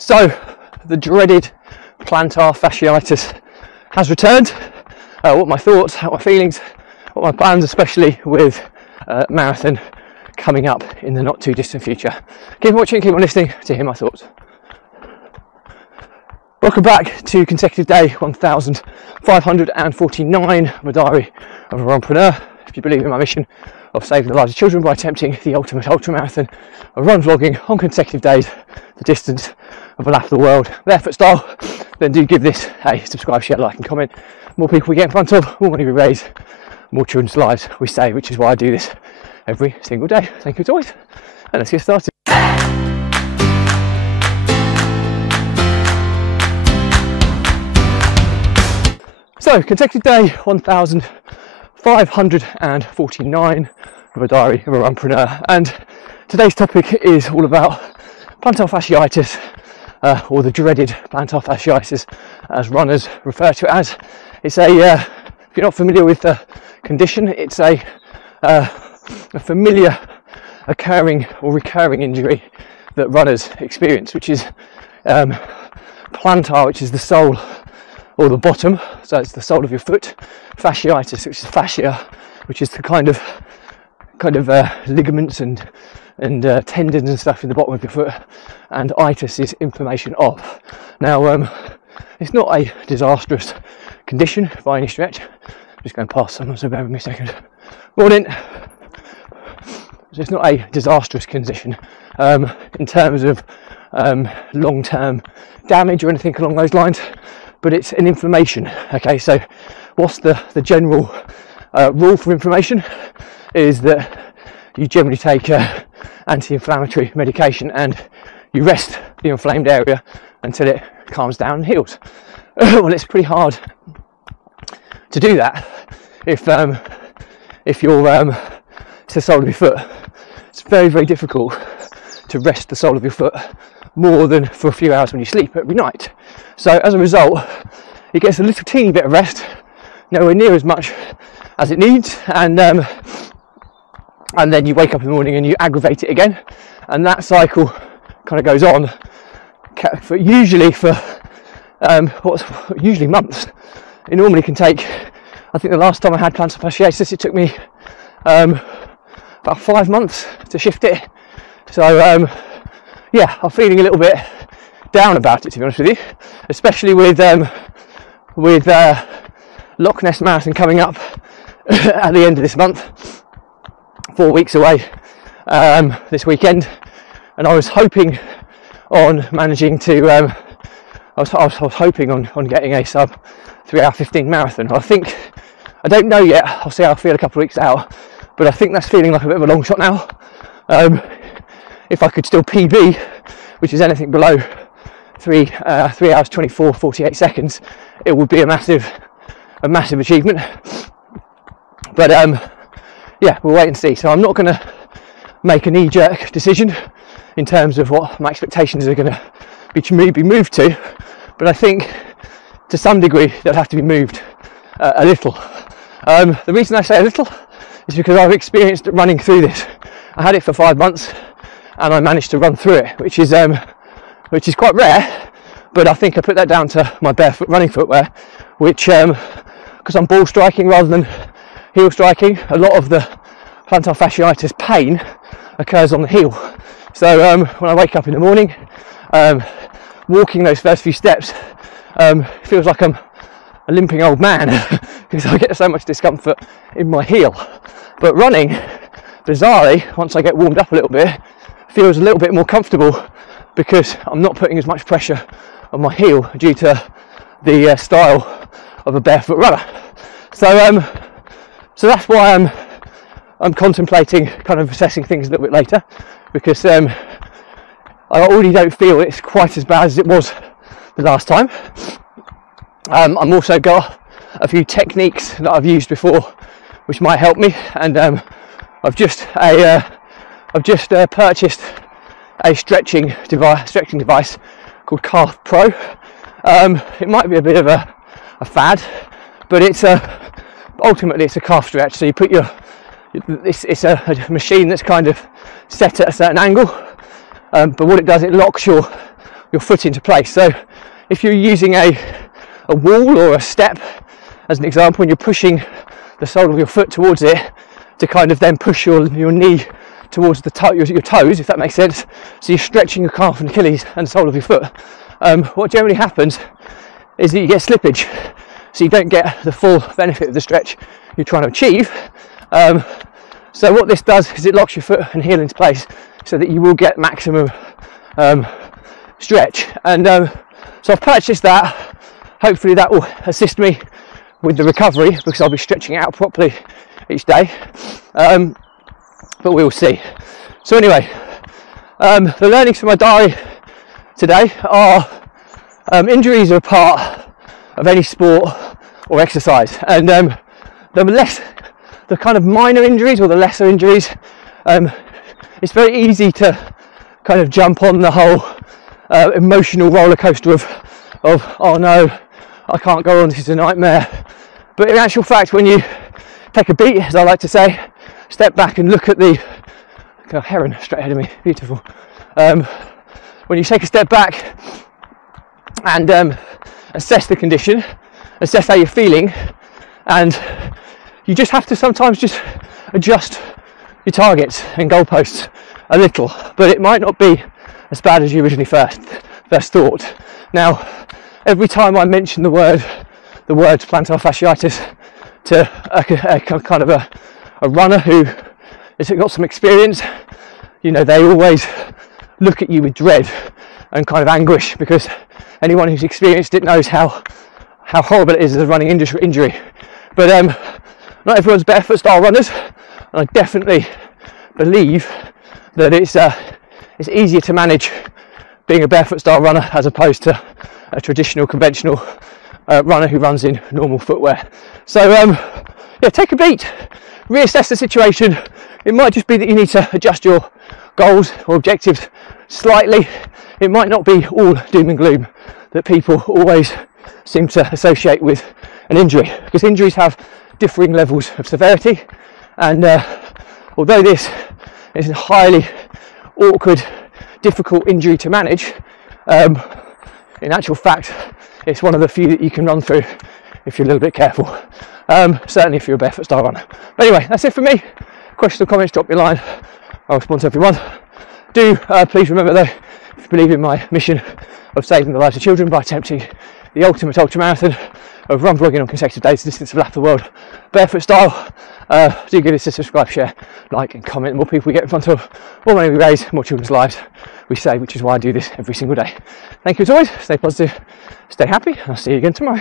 So, the dreaded plantar fasciitis has returned. What my thoughts, what my feelings, what my plans, especially with marathon coming up in the not too distant future. Keep watching, keep on listening to hear my thoughts. Welcome back to consecutive day 1549 of my diary of a Runpreneur. If you believe in my mission of saving the lives of children by attempting the ultimate ultramarathon of run vlogging on consecutive days, the distance of a lap of the world, barefoot style, then do give this a subscribe, share, like and comment. More people we get in front of, more money we raise, more children's lives we save, which is why I do this every single day. Thank you as always, and let's get started. So, consecutive day 1549 of a diary of a Runpreneur, and today's topic is all about plantar fasciitis, or the dreaded plantar fasciitis as runners refer to it as. It's a, if you're not familiar with the condition, it's a familiar occurring or recurring injury that runners experience, which is plantar, which is the sole or the bottom, so it's the sole of your foot, fasciitis, which is fascia, which is the kind of ligaments and tendons and stuff in the bottom of your foot, and itis is inflammation of. Now, it's not a disastrous condition by any stretch. I'm just going past someone, so bear with me a second. Morning. So it's not a disastrous condition in terms of long-term damage or anything along those lines, but it's an inflammation. Okay, so what's the general rule for inflammation is that you generally take anti-inflammatory medication and you rest the inflamed area until it calms down and heals. Well, it's pretty hard to do that if you're it's the sole of your foot. It's very, very difficult to rest the sole of your foot more than for a few hours when you sleep every night. So as a result, it gets a little teeny bit of rest, nowhere near as much as it needs, and then you wake up in the morning and you aggravate it again, and that cycle kind of goes on for usually months. It normally can take, I think the last time I had plantar fasciitis, it took me about 5 months to shift it. So yeah, I'm feeling a little bit down about it, to be honest with you, especially with Loch Ness Marathon coming up at the end of this month, 4 weeks away this weekend, and I was hoping on managing to I was hoping on getting a sub 3 hour 15 marathon. I don't know yet, I'll see how I feel a couple of weeks out, but I think that's feeling like a bit of a long shot now. If I could still PB, which is anything below 3 hours 24 48 seconds, it would be a massive achievement. But yeah, we'll wait and see. So I'm not going to make a knee-jerk decision in terms of what my expectations are going to be moved to, but I think to some degree they'll have to be moved a little. The reason I say a little is because I've experienced running through this. I had it for 5 months and I managed to run through it, which is quite rare, but I think I put that down to my barefoot running footwear, which because I'm ball striking rather than heel striking, a lot of the plantar fasciitis pain occurs on the heel. So when I wake up in the morning, walking those first few steps feels like I'm a limping old man because I get so much discomfort in my heel. But running, bizarrely, once I get warmed up a little bit, feels a little bit more comfortable because I'm not putting as much pressure on my heel due to the style of a barefoot runner. So that's why I'm contemplating kind of assessing things a little bit later, because I already don't feel it's quite as bad as it was the last time. I'm also got a few techniques that I've used before which might help me, and I've just purchased a stretching device called Calf Pro. It might be a bit of a fad, but ultimately it's a calf stretch. So you put it's a machine that's kind of set at a certain angle, but what it does, it locks your your foot into place. So if you're using a wall or a step as an example, and you're pushing the sole of your foot towards it to kind of then push your knee towards the your toes, if that makes sense. So you're stretching your calf and Achilles and the sole of your foot. What generally happens is that you get slippage, so you don't get the full benefit of the stretch you're trying to achieve. So what this does is it locks your foot and heel into place so that you will get maximum stretch. And so I've purchased that. Hopefully that will assist me with the recovery, because I'll be stretching it out properly each day, but we'll see. So anyway, the learnings from my diary today are injuries are a part of any sport or exercise, and the kind of minor injuries or the lesser injuries, it's very easy to kind of jump on the whole emotional roller coaster of oh no, I can't go on, this is a nightmare. But in actual fact, when you take a beat, as I like to say, step back and look at the heron straight ahead of me, beautiful. When you take a step back and assess the condition, assess how you're feeling, and you just have to sometimes just adjust your targets and goalposts a little, but it might not be as bad as you originally first thought. Now, every time I mention the words plantar fasciitis to a kind of a runner who has got some experience, you know, they always look at you with dread and kind of anguish, because anyone who's experienced it knows how horrible it is as a running injury. But not everyone's barefoot style runners, and I definitely believe that it's easier to manage being a barefoot style runner as opposed to a traditional conventional runner who runs in normal footwear. So yeah, take a beat, reassess the situation. It might just be that you need to adjust your goals or objectives slightly. It might not be all doom and gloom that people always seem to associate with an injury, because injuries have differing levels of severity, and although this is a highly awkward, difficult injury to manage, in actual fact it's one of the few that you can run through if you're a little bit careful, certainly if you're a barefoot style runner. But anyway, that's it for me. Questions or comments, drop me a line, I'll respond to everyone. Do please remember though, if you believe in my mission of saving the lives of children by attempting the ultimate ultramarathon of run vlogging on consecutive days, the distance of lap the world, barefoot style, do give us a subscribe, share, like and comment. The more people we get in front of, more money we raise, more children's lives we save, which is why I do this every single day. Thank you as always, stay positive, stay happy, and I'll see you again tomorrow.